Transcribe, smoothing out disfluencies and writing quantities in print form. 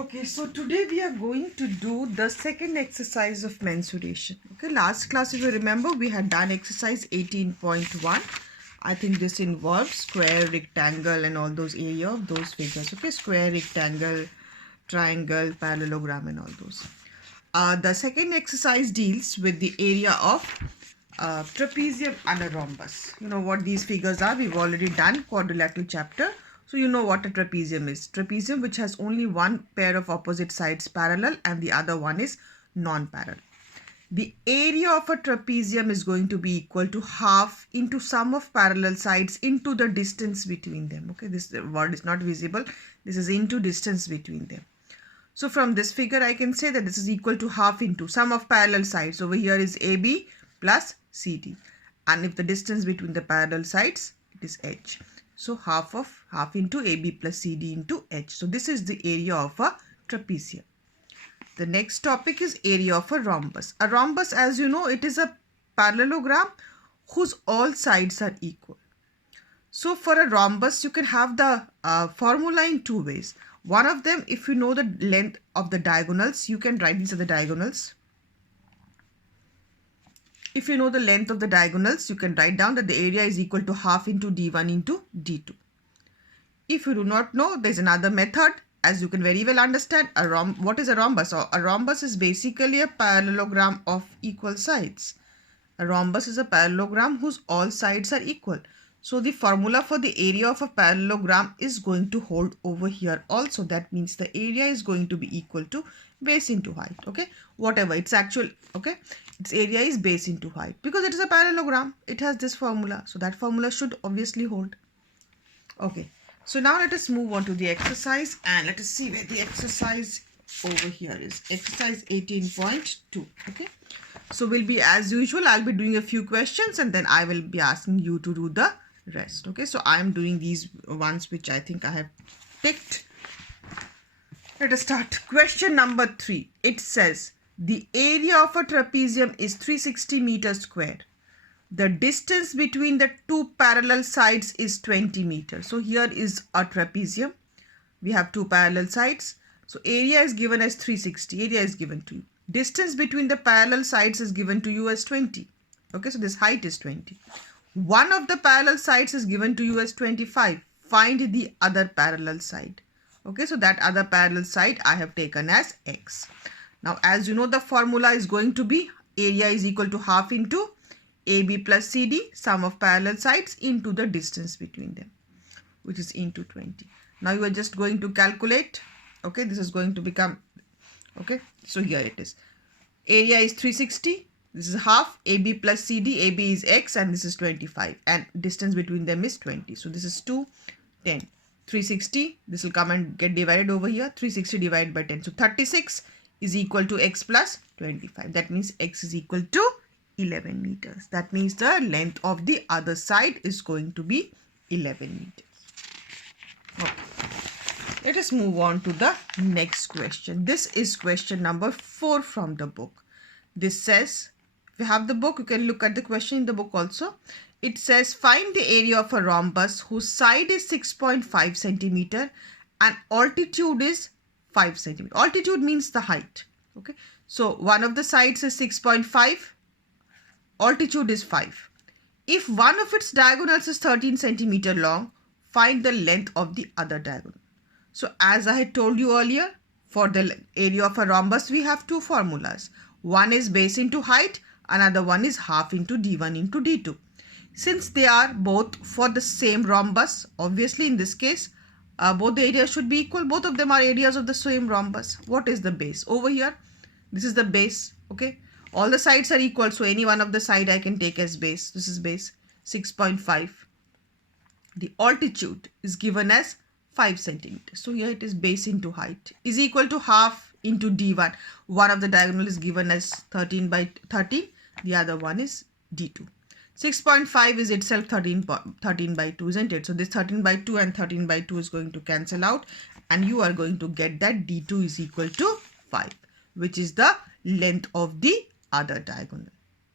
Okay, so today we are going to do the second exercise of mensuration. Okay, last class, if you remember, we had done exercise 18.1. I think this involves square, rectangle, and all those area of those figures. Okay, square, rectangle, triangle, parallelogram, and all those. The second exercise deals with the area of trapezium and a rhombus. You know what these figures are. We've already done quadrilateral chapter. So you know what a trapezium is. Trapezium which has only one pair of opposite sides parallel and the other one is non-parallel. The area of a trapezium is going to be equal to half into sum of parallel sides into the distance between them. Okay, this word is not visible. This is into distance between them. So from this figure, I can say that this is equal to half into sum of parallel sides. Over here is AB plus CD. And if the distance between the parallel sides, it is H. So half into AB plus CD into H. So this is the area of a trapezium. The next topic is area of a rhombus. A rhombus, as you know, it is a parallelogram whose all sides are equal. So for a rhombus, you can have the formula in two ways. One of them, if you know the length of the diagonals, you can write these are the diagonals. If you know the length of the diagonals, you can write down that the area is equal to half into D1 into D2. If you do not know, there is another method. As you can very well understand, what is a rhombus? A rhombus is basically a parallelogram of equal sides. A rhombus is a parallelogram whose all sides are equal. So the formula for the area of a parallelogram is going to hold over here also. That means the area is going to be equal to base into height. Okay, whatever its actual, okay, its area is base into height because it is a parallelogram. It has this formula. So that formula should obviously hold. Okay, so now let us move on to the exercise and let us see where the exercise over here is. Exercise 18.2. Okay. So we'll be, as usual, I'll be doing a few questions and then I will be asking you to do the rest. Okay, so I'm doing these ones which I think I have ticked. Let us start. Question number 3. It says the area of a trapezium is 360 meters square. The distance between the two parallel sides is 20 meters. So here is a trapezium. We have two parallel sides. So area is given as 360. Area is given to you. Distance between the parallel sides is given to you as 20. Okay, so this height is 20. One of the parallel sides is given to you as 25. Find the other parallel side. Okay, so that other parallel side I have taken as X. Now, as you know, the formula is going to be area is equal to half into AB plus CD, sum of parallel sides into the distance between them, which is into 20. Now, you are just going to calculate. Okay, this is going to become, okay, so here it is. Area is 360. This is half AB plus CD. AB is X and this is 25 and distance between them is 20. So this is 2, 10. 360. This will come and get divided over here. 360 divided by 10. So 36 is equal to X plus 25. That means X is equal to 11 meters. That means the length of the other side is going to be 11 meters. Okay. Let us move on to the next question. This is question number 4 from the book. This says, if you have the book, you can look at the question in the book also. It says, find the area of a rhombus whose side is 6.5 centimeter and altitude is 5 centimeter. Altitude means the height. Okay. So one of the sides is 6.5. Altitude is 5. If one of its diagonals is 13 centimeter long, find the length of the other diagonal. So as I had told you earlier, for the area of a rhombus, we have two formulas. One is base into height, another one is half into D1 into D2. Since they are both for the same rhombus, obviously in this case, both the areas should be equal. Both of them are areas of the same rhombus. What is the base? Over here, this is the base, okay? All the sides are equal, so any one of the side I can take as base. This is base, 6.5. The altitude is given as 5 centimeters. So here it is base into height is equal to half into D1. One of the diagonal is given as 13 by 30. The other one is D2. 6.5 is itself 13 by 2, isn't it? So this 13 by 2 and 13 by 2 is going to cancel out. And you are going to get that D2 is equal to 5, which is the length of the other diagonal.